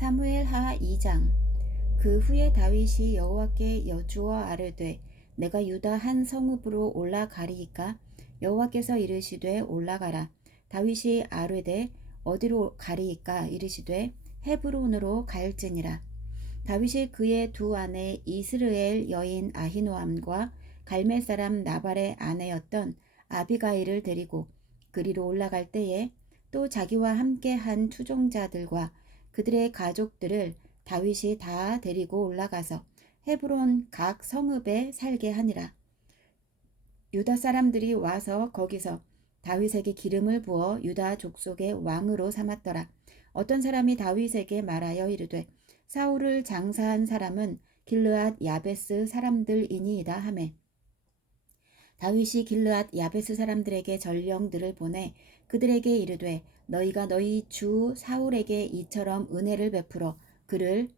사무엘하 2장. 그 후에 다윗이 여호와께 여쭈어 아뢰되 내가 유다 한 성읍으로 올라가리이까. 여호와께서 이르시되 올라가라. 다윗이 아뢰되 어디로 가리이까. 이르시되 헤브론으로 갈지니라. 다윗이 그의 두 아내 이스르엘 여인 아히노암과 갈멜 사람 나발의 아내였던 아비가일을 데리고 그리로 올라갈 때에 또 자기와 함께한 추종자들과 그들의 가족들을 다윗이 다 데리고 올라가서 헤브론 각 성읍에 살게 하니라. 유다 사람들이 와서 거기서 다윗에게 기름을 부어 유다 족속의 왕으로 삼았더라. 어떤 사람이 다윗에게 말하여 이르되 사울을 장사한 사람은 길르앗 야베스 사람들이니이다 하매, 다윗이 길르앗 야베스 사람들에게 전령들을 보내 그들에게 이르되 너희가 너희 주 사울에게 이처럼 은혜를 베풀어 그를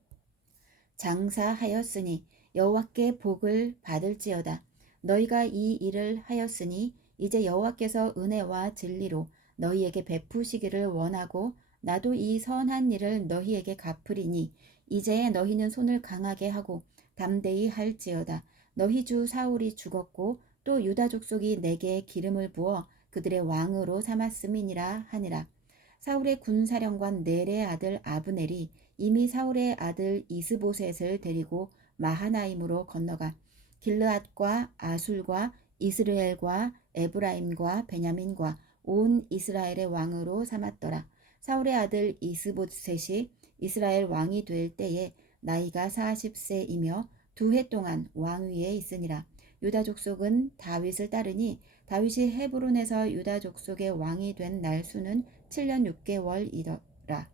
장사하였으니 여호와께 복을 받을지어다. 너희가 이 일을 하였으니 이제 여호와께서 은혜와 진리로 너희에게 베푸시기를 원하고 나도 이 선한 일을 너희에게 갚으리니 이제 너희는 손을 강하게 하고 담대히 할지어다. 너희 주 사울이 죽었고 또 유다 족속이 내게 기름을 부어 그들의 왕으로 삼았음이니라 하니라. 사울의 군사령관 넬의 아들 아브넬이 이미 사울의 아들 이스보셋을 데리고 마하나임으로 건너가 길르앗과 아술과 이스라엘과 에브라임과 베냐민과 온 이스라엘의 왕으로 삼았더라. 사울의 아들 이스보셋이 이스라엘 왕이 될 때에 나이가 40세이며 2해 동안 왕위에 있으니라. 유다 족속은 다윗을 따르니 다윗이 헤브론에서 유다 족속의 왕이 된 날수는 7년 6개월이더라.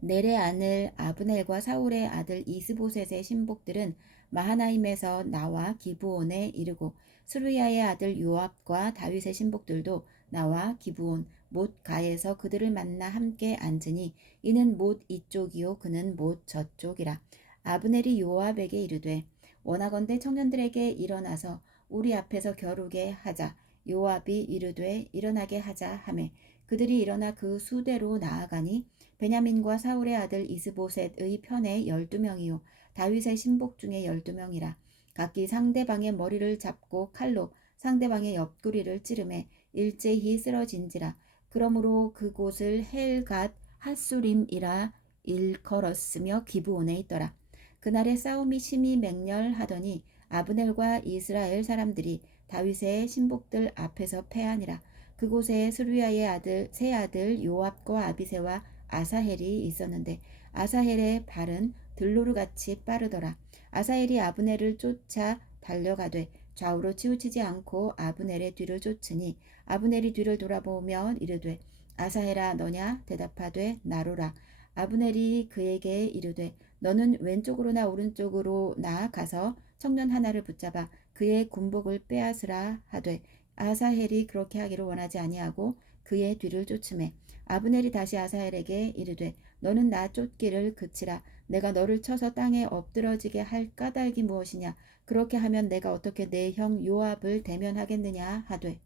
넬의 아들 아브넬과 사울의 아들 이스보셋의 신복들은 마하나임에서 나와 기브온에 이르고 스루야의 아들 요압과 다윗의 신복들도 나와 기브온 못 가에서 그들을 만나 함께 앉으니 이는 못 이쪽이요 그는 못 저쪽이라. 아브넬이 요압에게 이르되 원하건대 청년들에게 일어나서 우리 앞에서 겨루게 하자. 요압이 이르되 일어나게 하자 하매 그들이 일어나 그 수대로 나아가니 베냐민과 사울의 아들 이스보셋의 편에 12명이요 다윗의 신복 중에 12명이라. 각기 상대방의 머리를 잡고 칼로 상대방의 옆구리를 찌르매 일제히 쓰러진지라. 그러므로 그곳을 헬갓 핫수림이라 일컬었으며 기브온에 있더라. 그날에 싸움이 심히 맹렬하더니 아브넬과 이스라엘 사람들이 다윗의 신복들 앞에서 패하니라. 그곳에 스루야의 세 아들 요압과 아비새와 아사헬이 있었는데 아사헬의 발은 들로르같이 빠르더라. 아사헬이 아브넬을 쫓아 달려가되 좌우로 치우치지 않고 아브넬의 뒤를 쫓으니 아브넬이 뒤를 돌아보면 이르되 아사헬아 너냐? 대답하되 나로라. 아브넬이 그에게 이르되 너는 왼쪽으로나 오른쪽으로 나아가서 청년 하나를 붙잡아 그의 군복을 빼앗으라 하되 아사헬이 그렇게 하기를 원하지 아니하고 그의 뒤를 쫓으매 아브넬이 다시 아사헬에게 이르되 너는 나 쫓기를 그치라. 내가 너를 쳐서 땅에 엎드러지게 할 까닭이 무엇이냐. 그렇게 하면 내가 어떻게 내 형 요압을 대면하겠느냐 하되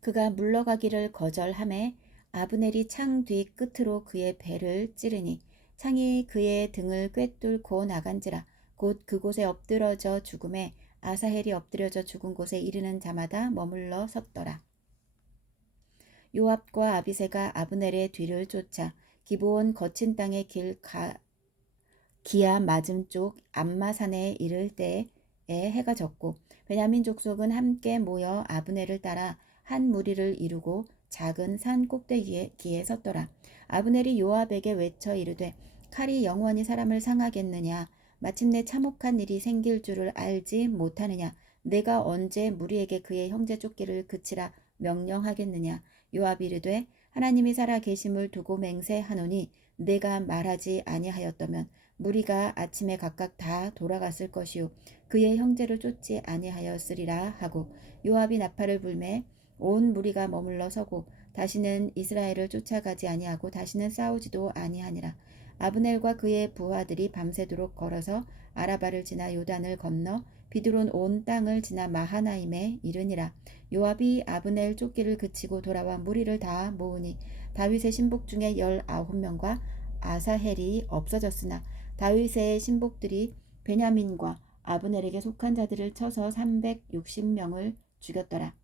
그가 물러가기를 거절하매 아브넬이 창 뒤 끝으로 그의 배를 찌르니 창이 그의 등을 꿰뚫고 나간지라. 곧 그곳에 엎드러져 죽음에 아사헬이 엎드려져 죽은 곳에 이르는 자마다 머물러 섰더라. 요압과 아비새가 아브넬의 뒤를 쫓아 기브온 거친 땅의 기아 맞은쪽 암마산에 이를 때에 해가 졌고 베냐민 족속은 함께 모여 아브넬을 따라 한 무리를 이루고 작은 산 꼭대기에 섰더라. 아브넬이 요압에게 외쳐 이르되 칼이 영원히 사람을 상하겠느냐. 마침내 참혹한 일이 생길 줄을 알지 못하느냐. 내가 언제 무리에게 그의 형제 쫓기를 그치라 명령하겠느냐. 요압이 이르되 하나님이 살아 계심을 두고 맹세하노니 내가 말하지 아니하였다면 무리가 아침에 각각 다 돌아갔을 것이요 그의 형제를 쫓지 아니하였으리라 하고 요압이 나팔을 불매 온 무리가 머물러 서고 다시는 이스라엘을 쫓아가지 아니하고 다시는 싸우지도 아니하니라. 아브넬과 그의 부하들이 밤새도록 걸어서 아라바를 지나 요단을 건너 비드론 온 땅을 지나 마하나임에 이르니라. 요압이 아브넬 쫓기를 그치고 돌아와 무리를 다 모으니 다윗의 신복 중에 19명과 아사헬이 없어졌으나 다윗의 신복들이 베냐민과 아브넬에게 속한 자들을 쳐서 360명을 죽였더라.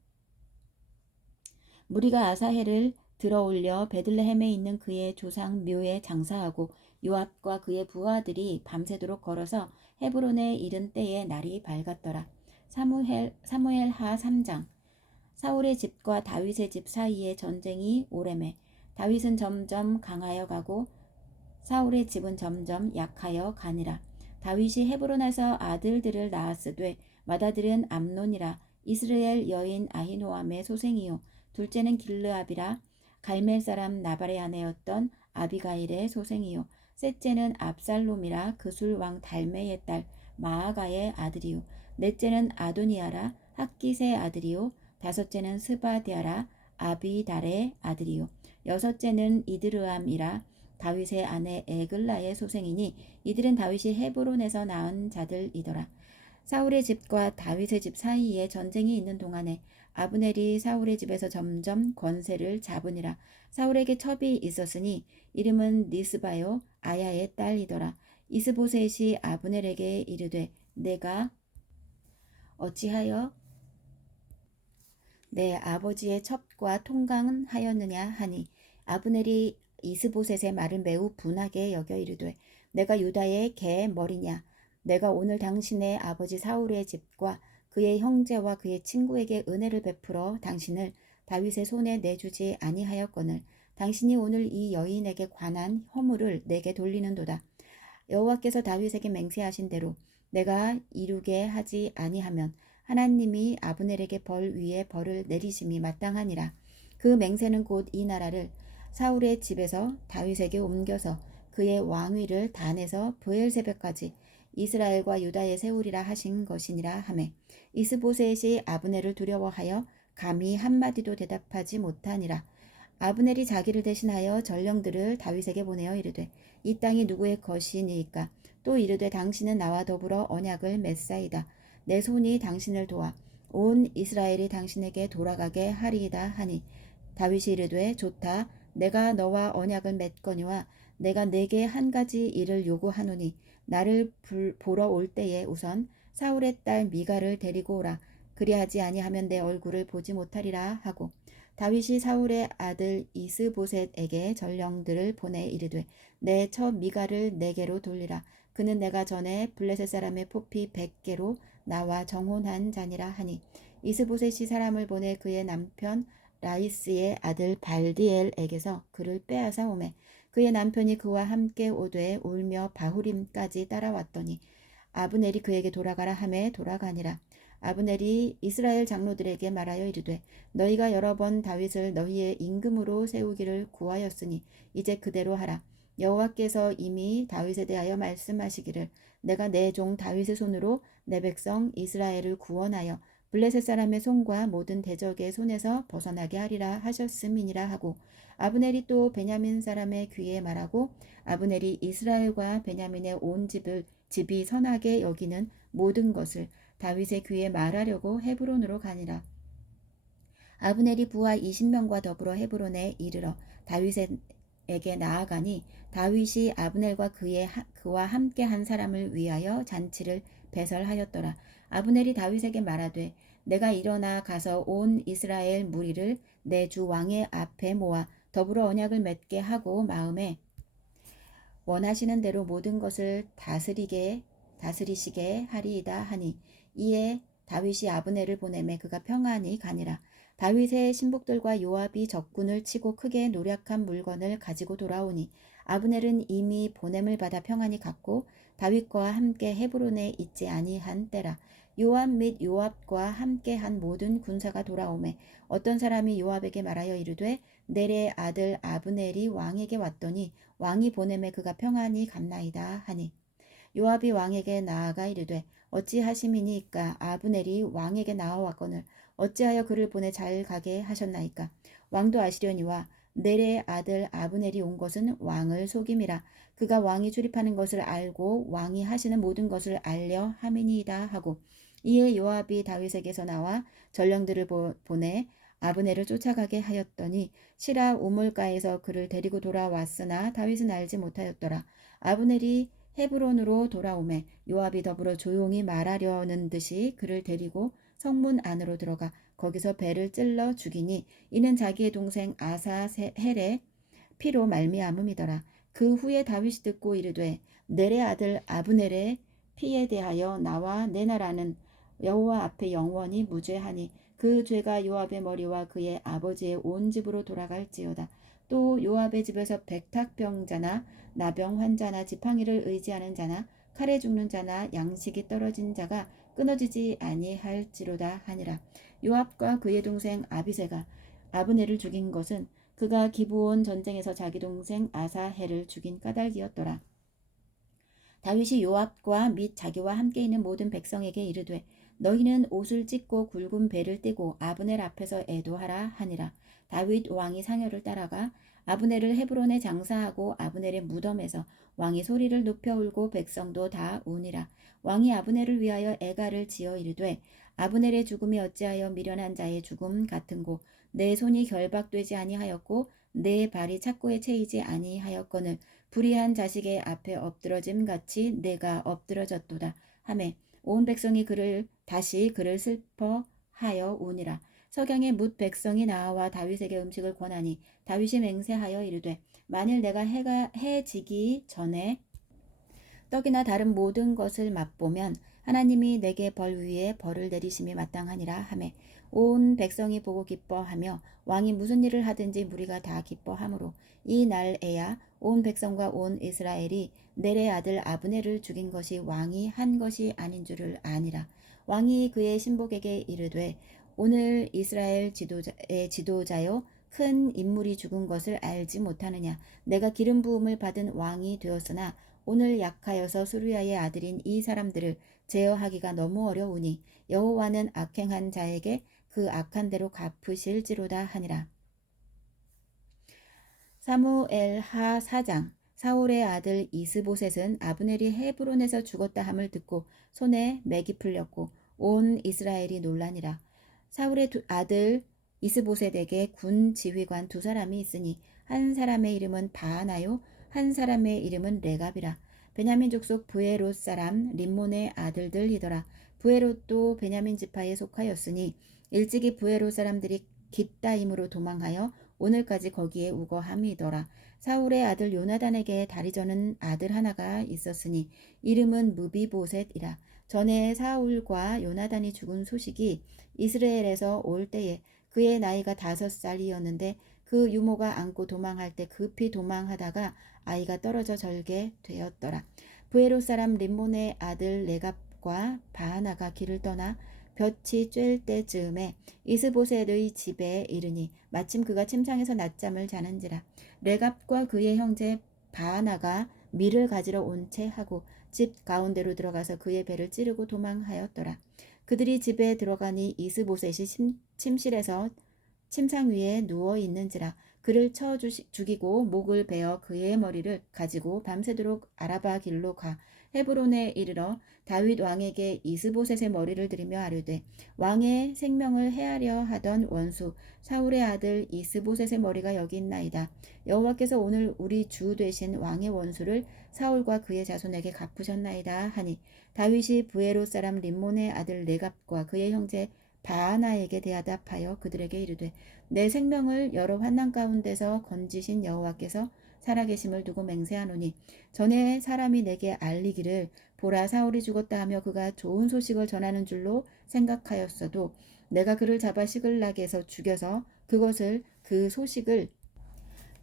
무리가 아사헬을 들어올려 베들레헴에 있는 그의 조상 묘에 장사하고 요압과 그의 부하들이 밤새도록 걸어서 헤브론에 이른 때에 날이 밝았더라. 사무엘하 3장. 사울의 집과 다윗의 집 사이에 전쟁이 오래매 다윗은 점점 강하여 가고 사울의 집은 점점 약하여 가니라. 다윗이 헤브론에서 아들들을 낳았으되 맏아들은 암논이라 이스라엘 여인 아히노암의 소생이요 둘째는 길르압이라 갈멜 사람 나발의 아내였던 아비가일의 소생이요 셋째는 압살롬이라 그술 왕 달메의 딸 마아가의 아들이요 넷째는 아도니아라 학깃의 아들이요 다섯째는 스바디아라 아비달의 아들이요 여섯째는 이드르암이라 다윗의 아내 에글라의 소생이니 이들은 다윗이 헤브론에서 낳은 자들이더라. 사울의 집과 다윗의 집 사이에 전쟁이 있는 동안에 아브넬이 사울의 집에서 점점 권세를 잡으니라. 사울에게 첩이 있었으니 이름은 니스바요 아야의 딸이더라. 이스보셋이 아브넬에게 이르되 내가 어찌하여 내 아버지의 첩과 통강하였느냐 하니 아브넬이 이스보셋의 말을 매우 분하게 여겨 이르되 내가 유다의 개 머리냐 내가 오늘 당신의 아버지 사울의 집과 그의 형제와 그의 친구에게 은혜를 베풀어 당신을 다윗의 손에 내주지 아니하였거늘 당신이 오늘 이 여인에게 관한 허물을 내게 돌리는도다. 여호와께서 다윗에게 맹세하신 대로 내가 이루게 하지 아니하면 하나님이 아브넬에게 벌 위에 벌을 내리심이 마땅하니라. 그 맹세는 곧 이 나라를 사울의 집에서 다윗에게 옮겨서 그의 왕위를 단에서 브엘세벳까지 이스라엘과 유다에 세우리라 하신 것이니라 하매 이스보셋이 아브넬을 두려워하여 감히 한마디도 대답하지 못하니라. 아브넬이 자기를 대신하여 전령들을 다윗에게 보내어 이르되 이 땅이 누구의 것이니이까 또 이르되 당신은 나와 더불어 언약을 맺사이다. 내 손이 당신을 도와 온 이스라엘이 당신에게 돌아가게 하리이다 하니 다윗이 이르되 좋다. 내가 너와 언약을 맺거니와 내가 내게 한 가지 일을 요구하노니 나를 보러 올 때에 우선 사울의 딸 미가를 데리고 오라. 그리하지 아니하면 내 얼굴을 보지 못하리라 하고 다윗이 사울의 아들 이스보셋에게 전령들을 보내 이르되 내 첫 미가를 내게로 돌리라. 그는 내가 전에 블레셋 사람의 포피 100개로 나와 정혼한 자니라 하니 이스보셋이 사람을 보내 그의 남편 라이스의 아들 발디엘에게서 그를 빼앗아 오매 그의 남편이 그와 함께 오되 울며 바후림까지 따라왔더니 아브넬이 그에게 돌아가라 하매 돌아가니라. 아브넬이 이스라엘 장로들에게 말하여 이르되 너희가 여러 번 다윗을 너희의 임금으로 세우기를 구하였으니 이제 그대로 하라. 여호와께서 이미 다윗에 대하여 말씀하시기를 내가 내 종 다윗의 손으로 내 백성 이스라엘을 구원하여 블레셋 사람의 손과 모든 대적의 손에서 벗어나게 하리라 하셨음이니라 하고 아브넬이 또 베냐민 사람의 귀에 말하고 아브넬이 이스라엘과 베냐민의 온 집이 선하게 여기는 모든 것을 다윗의 귀에 말하려고 헤브론으로 가니라. 아브넬이 부하 20명과 더불어 헤브론에 이르러 다윗에게 나아가니 다윗이 아브넬과 그와 함께 한 사람을 위하여 잔치를 배설하였더라. 아브넬이 다윗에게 말하되 내가 일어나 가서 온 이스라엘 무리를 내 주 왕의 앞에 모아 더불어 언약을 맺게 하고 마음에 원하시는 대로 모든 것을 다스리시게 하리이다 하니 이에 다윗이 아브넬을 보내매 그가 평안히 가니라. 다윗의 신복들과 요압이 적군을 치고 크게 노력한 물건을 가지고 돌아오니 아브넬은 이미 보냄을 받아 평안히 갔고 다윗과 함께 헤브론에 있지 아니한 때라. 요압 및 요압과 함께한 모든 군사가 돌아오매 어떤 사람이 요압에게 말하여 이르되 넬의 아들 아브넬이 왕에게 왔더니 왕이 보냄에 그가 평안히 갔나이다 하니 요압이 왕에게 나아가 이르되 어찌하심이니까 아브넬이 왕에게 나와왔거늘 어찌하여 그를 보내 잘 가게 하셨나이까. 왕도 아시려니와 넬의 아들 아브넬이 온 것은 왕을 속임이라. 그가 왕이 출입하는 것을 알고 왕이 하시는 모든 것을 알려 함이니이다 하고 이에 요압이 다윗에게서 나와 전령들을 보내 아브넬을 쫓아가게 하였더니 시라 우물가에서 그를 데리고 돌아왔으나 다윗은 알지 못하였더라. 아브넬이 헤브론으로 돌아오매 요압이 더불어 조용히 말하려는 듯이 그를 데리고 성문 안으로 들어가 거기서 배를 찔러 죽이니 이는 자기의 동생 아사헬의 피로 말미암음이더라. 그 후에 다윗이 듣고 이르되 넬의 아들 아브넬의 피에 대하여 나와 내 나라는 여호와 앞에 영원히 무죄하니 그 죄가 요압의 머리와 그의 아버지의 온 집으로 돌아갈지어다. 또 요압의 집에서 백탁병자나 나병 환자나 지팡이를 의지하는 자나 칼에 죽는 자나 양식이 떨어진 자가 끊어지지 아니할지로다 하니라. 요압과 그의 동생 아비새가 아브넬을 죽인 것은 그가 기브온 전쟁에서 자기 동생 아사헬을 죽인 까닭이었더라. 다윗이 요압과 및 자기와 함께 있는 모든 백성에게 이르되 너희는 옷을 찢고 굵은 배를 떼고 아브넬 앞에서 애도하라 하니라. 다윗 왕이 상여를 따라가 아브넬을 헤브론에 장사하고 아브넬의 무덤에서 왕이 소리를 높여 울고 백성도 다 우니라. 왕이 아브넬을 위하여 애가를 지어 이르되 아브넬의 죽음이 어찌하여 미련한 자의 죽음 같은고 내 손이 결박되지 아니하였고 내 발이 착고에 채이지 아니하였거늘 불의한 자식의 앞에 엎드러짐 같이 내가 엎드러졌도다 하매 온 백성이 다시 그를 슬퍼하여 우니라. 석양에 뭇 백성이 나와 다윗에게 음식을 권하니 다윗이 맹세하여 이르되 만일 내가 해 지기 전에 떡이나 다른 모든 것을 맛보면 하나님이 내게 벌 위에 벌을 내리심이 마땅하니라 하매 온 백성이 보고 기뻐하며 왕이 무슨 일을 하든지 무리가 다 기뻐하므로 이 날에야 온 백성과 온 이스라엘이 넬의 아들 아브넬을 죽인 것이 왕이 한 것이 아닌 줄을 아니라. 왕이 그의 신복에게 이르되 오늘 이스라엘 지도자요 큰 인물이 죽은 것을 알지 못하느냐. 내가 기름 부음을 받은 왕이 되었으나 오늘 약하여서 수르야의 아들인 이 사람들을 제어하기가 너무 어려우니 여호와는 악행한 자에게 그 악한 대로 갚으실지로다 하니라. 사무엘하 4장. 사울의 아들 이스보셋은 아브넬이 헤브론에서 죽었다 함을 듣고 손에 맥이 풀렸고 온 이스라엘이 놀라니라. 사울의 아들 이스보셋에게 군 지휘관 두 사람이 있으니 한 사람의 이름은 바하나요 한 사람의 이름은 레갑이라. 베냐민 족속 브에롯 사람 림몬의 아들들이더라. 브에롯도 베냐민 지파에 속하였으니 일찍이 브에롯 사람들이 깃다임으로 도망하여 오늘까지 거기에 우거함이더라. 사울의 아들 요나단에게 다리 저는 아들 하나가 있었으니 이름은 무비보셋이라. 전에 사울과 요나단이 죽은 소식이 이스라엘에서 올 때에 그의 나이가 5살이었는데 그 유모가 안고 도망할 때 급히 도망하다가 아이가 떨어져 절게 되었더라. 브에롯 사람 림몬의 아들 레갑과 바하나가 길을 떠나 볕이 쬐을 때쯤에 이스보셋의 집에 이르니 마침 그가 침상에서 낮잠을 자는지라. 레갑과 그의 형제 바하나가 밀을 가지러 온 채 하고 집 가운데로 들어가서 그의 배를 찌르고 도망하였더라. 그들이 집에 들어가니 이스보셋이 침실에서 침상 위에 누워 있는지라. 그를 쳐 죽이고 목을 베어 그의 머리를 가지고 밤새도록 아라바 길로 가 헤브론에 이르러 다윗 왕에게 이스보셋의 머리를 들이며 아뢰되 왕의 생명을 해하려 하던 원수 사울의 아들 이스보셋의 머리가 여기 있나이다. 여호와께서 오늘 우리 주 되신 왕의 원수를 사울과 그의 자손에게 갚으셨나이다 하니 다윗이 브에롯 사람 림몬의 아들 레갑과 그의 형제 바하나에게 대답하여 그들에게 이르되 내 생명을 여러 환난 가운데서 건지신 여호와께서 살아계심을 두고 맹세하노니 전에 사람이 내게 알리기를 보라 사울이 죽었다 하며 그가 좋은 소식을 전하는 줄로 생각하였어도 내가 그를 잡아 시글락에서 죽여서 그 소식을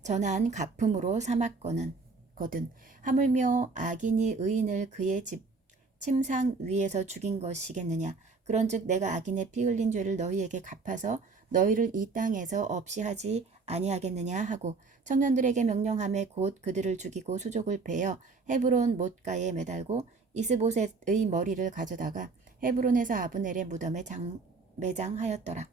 전한 갚음으로 삼았거든. 하물며 악인이 의인을 그의 집 침상 위에서 죽인 것이겠느냐. 그런즉 내가 악인의 피 흘린 죄를 너희에게 갚아서 너희를 이 땅에서 없이 하지 아니하겠느냐 하고 청년들에게 명령하며 곧 그들을 죽이고 수족을 베어 헤브론 못가에 매달고 이스보셋의 머리를 가져다가 헤브론에서 아브넬의 무덤에 매장하였더라.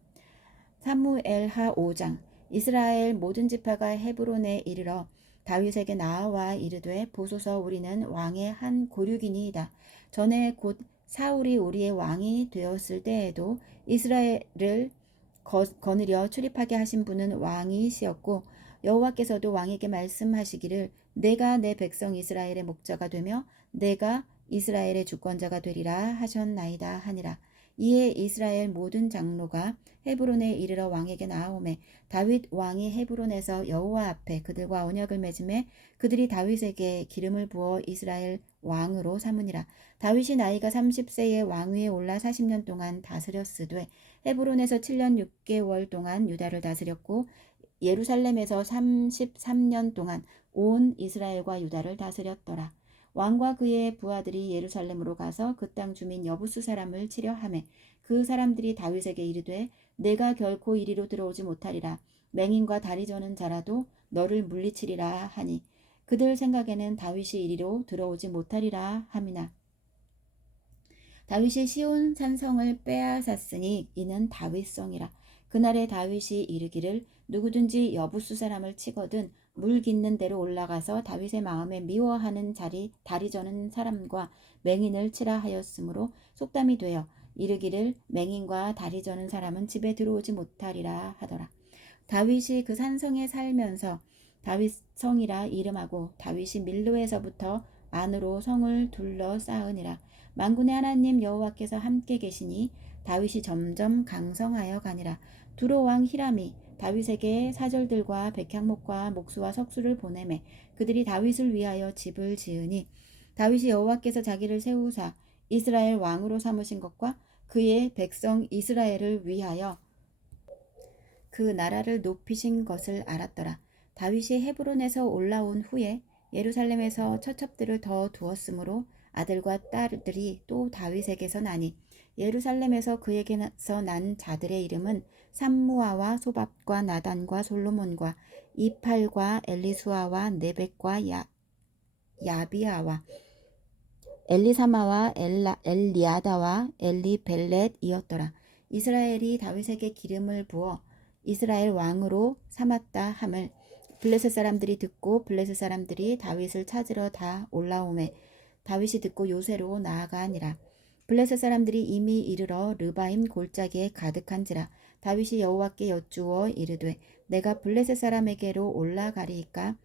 사무엘하 5장. 이스라엘 모든 지파가 헤브론에 이르러 다윗에게 나아와 이르되 보소서 우리는 왕의 한 고륙이니이다. 전에 곧 사울이 우리의 왕이 되었을 때에도 이스라엘을 거느려 출입하게 하신 분은 왕이시었고 여호와께서도 왕에게 말씀하시기를 내가 내 백성 이스라엘의 목자가 되며 내가 이스라엘의 주권자가 되리라 하셨나이다 하니라. 이에 이스라엘 모든 장로가 헤브론에 이르러 왕에게 나아오매 다윗 왕이 헤브론에서 여호와 앞에 그들과 언약을 맺음에 그들이 다윗에게 기름을 부어 이스라엘 왕으로 삼으니라. 다윗이 나이가 30세에 왕위에 올라 40년 동안 다스렸으되 헤브론에서 7년 6개월 동안 유다를 다스렸고 예루살렘에서 33년 동안 온 이스라엘과 유다를 다스렸더라. 왕과 그의 부하들이 예루살렘으로 가서 그 땅 주민 여부수 사람을 치려 하매 그 사람들이 다윗에게 이르되 내가 결코 이리로 들어오지 못하리라. 맹인과 다리 저는 자라도 너를 물리치리라 하니 그들 생각에는 다윗이 이리로 들어오지 못하리라 함이나 다윗이 시온 산성을 빼앗았으니 이는 다윗성이라. 그날에 다윗이 이르기를 누구든지 여부수 사람을 치거든 물 깃는 데로 올라가서 다윗의 마음에 미워하는 다리 저는 사람과 맹인을 치라 하였으므로 속담이 되어 이르기를 맹인과 다리 저는 사람은 집에 들어오지 못하리라 하더라. 다윗이 그 산성에 살면서 다윗성이라 이름하고 다윗이 밀로에서부터 안으로 성을 둘러싸으니라. 만군의 하나님 여호와께서 함께 계시니 다윗이 점점 강성하여 가니라. 두로 왕 히람이 다윗에게 사절들과 백향목과 목수와 석수를 보내매 그들이 다윗을 위하여 집을 지으니 다윗이 여호와께서 자기를 세우사 이스라엘 왕으로 삼으신 것과 그의 백성 이스라엘을 위하여 그 나라를 높이신 것을 알았더라. 다윗이 헤브론에서 올라온 후에 예루살렘에서 처첩들을 더 두었으므로 아들과 딸들이 또 다윗에게서 나니 예루살렘에서 그에게서 난 자들의 이름은 삼무아와 소밥과 나단과 솔로몬과 이팔과 엘리수아와 네벡과 야비아와 엘리사마와 엘리아다와 엘리벨렛이었더라. 이스라엘이 다윗에게 기름을 부어 이스라엘 왕으로 삼았다 함을 블레셋 사람들이 듣고 블레셋 사람들이 다윗을 찾으러 다 올라오매 다윗이 듣고 요새로 나아가니라. 블레셋 사람들이 이미 이르러 르바임 골짜기에 가득한지라. 다윗이 여호와께 여쭈어 이르되 내가 블레셋 사람에게로 올라가리이까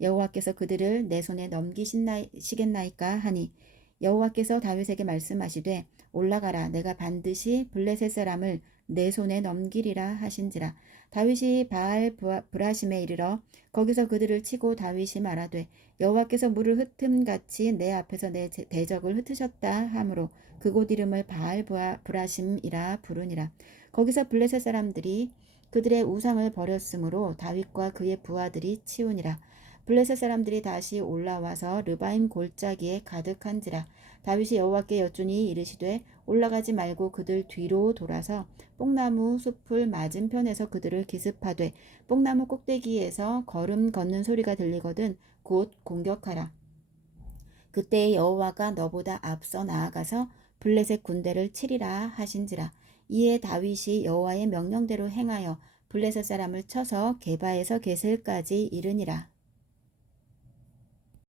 여호와께서 그들을 내 손에 넘기시겠나이까 하니 여호와께서 다윗에게 말씀하시되 올라가라 내가 반드시 블레셋 사람을 내 손에 넘기리라 하신지라. 다윗이 바알 브라심에 이르러 거기서 그들을 치고 다윗이 말하되 여호와께서 물을 흩음같이 내 앞에서 내 대적을 흩으셨다 하므로 그곳 이름을 바알 브라심이라 부르니라. 거기서 블레셋 사람들이 그들의 우상을 버렸으므로 다윗과 그의 부하들이 치우니라. 블레셋 사람들이 다시 올라와서 르바임 골짜기에 가득한지라. 다윗이 여호와께 여쭈니 이르시되 올라가지 말고 그들 뒤로 돌아서 뽕나무 숲을 맞은편에서 그들을 기습하되 뽕나무 꼭대기에서 걸음 걷는 소리가 들리거든 곧 공격하라. 그때 여호와가 너보다 앞서 나아가서 블레셋 군대를 치리라 하신지라. 이에 다윗이 여호와의 명령대로 행하여 블레셋 사람을 쳐서 게바에서 게셀까지 이르니라.